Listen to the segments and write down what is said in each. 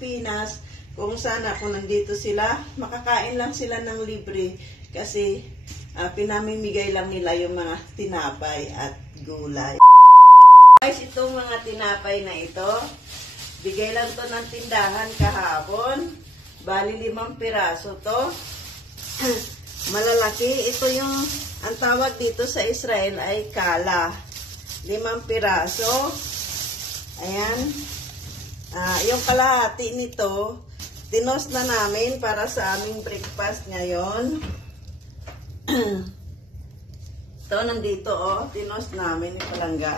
Pilipinas, kung sana kung nandito sila, makakain lang sila ng libre kasi pinamimigay lang nila yung mga tinapay at gulay. Guys, itong mga tinapay na ito, bigay lang to ng tindahan kahapon. Bali 5 piraso to. Malalaki. Ito yung, ang tawag dito sa Israel ay kala. 5 piraso. Ayan. Yung kalahati nito, tinos na namin para sa aming breakfast ngayon. Ito, nandito, oh. Tinos namin yung palangga.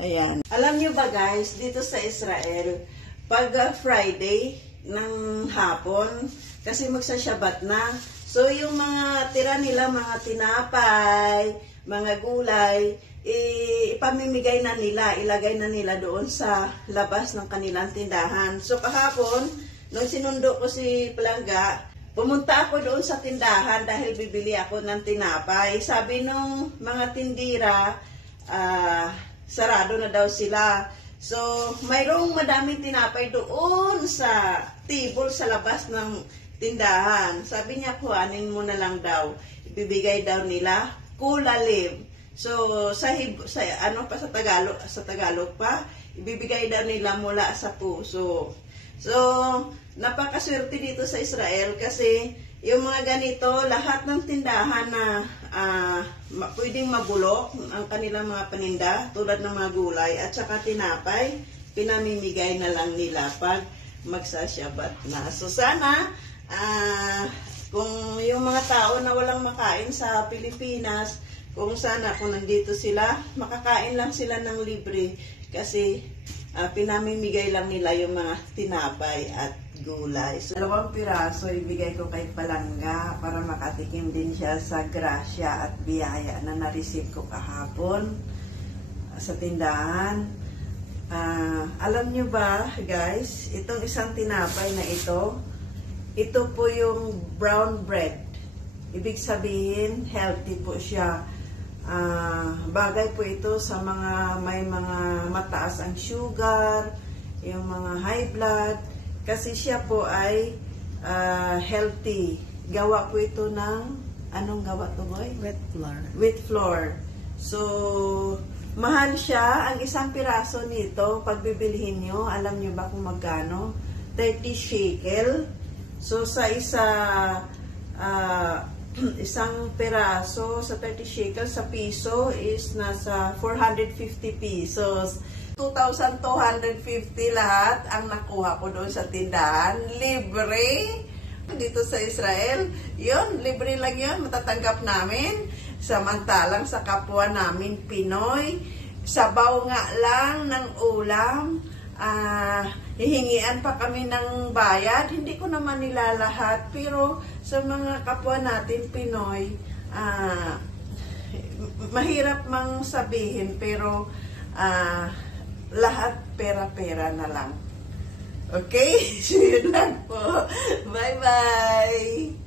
Ayan. Alam nyo ba guys, dito sa Israel, pag Friday ng hapon, kasi magsasyabat na, so yung mga tira nila, mga tinapay, mga gulay, ipamimigay na nila, ilagay na nila doon sa labas ng kanilang tindahan. So kahapon, nung sinundo ko si Palangga, pumunta ako doon sa tindahan dahil bibili ako ng tinapay. Sabi nung mga tindira, sarado na daw sila. So, mayroong madaming tinapay doon sa table sa labas ng tindahan. Sabi niya, kuhanin mo na lang daw. Ibibigay daw nila kulalim. So, sa Tagalog pa, ibibigay daw nila mula sa puso. So, napakaswerte dito sa Israel kasi yung mga ganito, lahat ng tindahan na pwedeng mabulok ang kanilang mga paninda, tulad ng mga gulay at saka tinapay, pinamimigay na lang nila pag magsasyabat na. So sana, kung yung mga tao na walang makain sa Pilipinas, kung sana kung nandito sila, makakain lang sila ng libre kasi pinamimigay lang nila yung mga tinapay at gulay. So, 2 piraso ibigay ko kay Palangga para makatikim din siya sa grasya at biyaya na na-receive ko kahapon sa tindahan. Alam nyo ba guys, itong isang tinapay na ito po yung brown bread. Ibig sabihin, healthy po siya. Bagay po ito sa may mga mataas ang sugar, yung mga high blood, kasi siya po ay healthy. Gawa po ito ng, anong gawa to boy? Wheat flour. Wheat flour. So, mahal siya. Ang 1 piraso nito, pag bibilihin nyo, alam nyo ba kung magkano? 30 shekel. So, sa isang peraso sa 30 shekels sa piso is nasa 450 pesos. 2,250 lahat ang nakuha ko doon sa tindahan. Libre. Dito sa Israel, yun, libre lang yun, matatanggap namin. Samantalang sa kapwa namin Pinoy, sabaw nga lang ng ulam, hihingian pa kami ng bayad. Hindi ko naman nilalahat, pero sa mga kapwa natin Pinoy, mahirap mang sabihin, pero lahat pera-pera na lang. Okay? So yun lang po. Bye-bye!